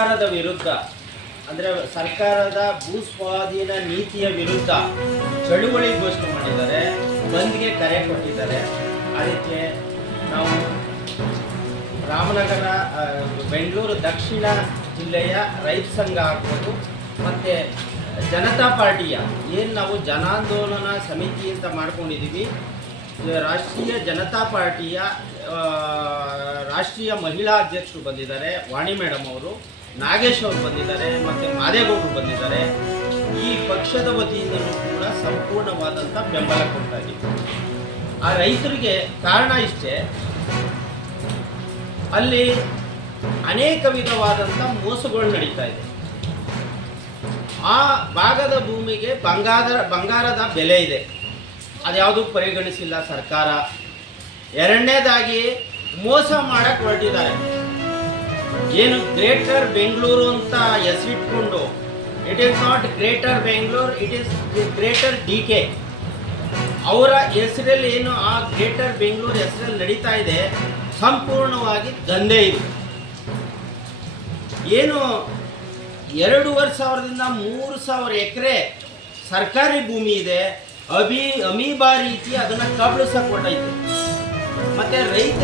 ಸರ್ಕಾರದ ವಿರುದ್ಧ ಅಂದರೆ ಸರ್ಕಾರದ ಭೂಸ್ವಾಧೀನ ನೀತಿಯ ವಿರುದ್ಧ ಚಳುವಳಿ ಘೋಷಣೆ ಮಾಡಿದ್ದಾರೆ, ಬಂದ್ಗೆ ಕರೆ ಕೊಟ್ಟಿದ್ದಾರೆ. ಅದಕ್ಕೆ ನಾವು ರಾಮನಗರ ಬೆಂಗಳೂರು ದಕ್ಷಿಣ ಜಿಲ್ಲೆಯ ರೈತ ಸಂಘ ಆಗ್ಬೋದು ಮತ್ತು ಜನತಾ ಪಾರ್ಟಿಯ ಏನು ನಾವು ಜನಾಂದೋಲನ ಸಮಿತಿ ಅಂತ ಮಾಡ್ಕೊಂಡಿದ್ದೀವಿ, ರಾಷ್ಟ್ರೀಯ ಜನತಾ ಪಾರ್ಟಿಯ ರಾಷ್ಟ್ರೀಯ ಮಹಿಳಾ ಅಧ್ಯಕ್ಷರು ಬಂದಿದ್ದಾರೆ, ವಾಣಿ ಮೇಡಮ್ ಅವರು, ನಾಗೇಶ್ ಅವರು ಬಂದಿದ್ದಾರೆ ಮತ್ತು ಮಾದೇಗೌಡರು ಬಂದಿದ್ದಾರೆ. ಈ ಪಕ್ಷದ ವತಿಯಿಂದಲೂ ಕೂಡ ಸಂಪೂರ್ಣವಾದಂಥ ಬೆಂಬಲ ಕೊಡ್ತಾ ಇದ್ದೀವಿ. ಆ ರೈತರಿಗೆ ಕಾರಣ ಇಷ್ಟೇ, ಅಲ್ಲಿ ಅನೇಕ ವಿಧವಾದಂಥ ಮೋಸಗಳು ನಡೀತಾ ಇದೆ. ಆ ಭಾಗದ ಭೂಮಿಗೆ ಬಂಗಾರದ ಬೆಲೆ ಇದೆ, ಅದ್ಯಾವುದೂ ಪರಿಗಣಿಸಿಲ್ಲ ಸರ್ಕಾರ. ಎರಡನೇದಾಗಿ ಮೋಸ ಮಾಡಕ್ಕೆ ಹೊರಟಿದ್ದಾರೆ. ಏನು ಗ್ರೇಟರ್ ಬೆಂಗಳೂರು ಅಂತ ಹೆಸರಿಟ್ಕೊಂಡು, it is not greater Bengaluru, it is greater DK. ಅವರ ಹೆಸರಲ್ಲಿ ಏನು ಆ ಗ್ರೇಟರ್ ಬೆಂಗಳೂರು ಹೆಸರಲ್ಲಿ ನಡೀತಾ ಇದೆ, ಸಂಪೂರ್ಣವಾಗಿ ದಂಧೆ ಇದೆ. ಏನು 2,500ದಿಂದ 3,000 ಎಕರೆ ಸರ್ಕಾರಿ ಭೂಮಿ ಇದೆ, ಅಮೀಬಾ ರೀತಿ ಅದನ್ನು ಕಬಳಿಸಕ್ಕೆ ಹೊರಟೈತೆ. ಮತ್ತು ರೈತ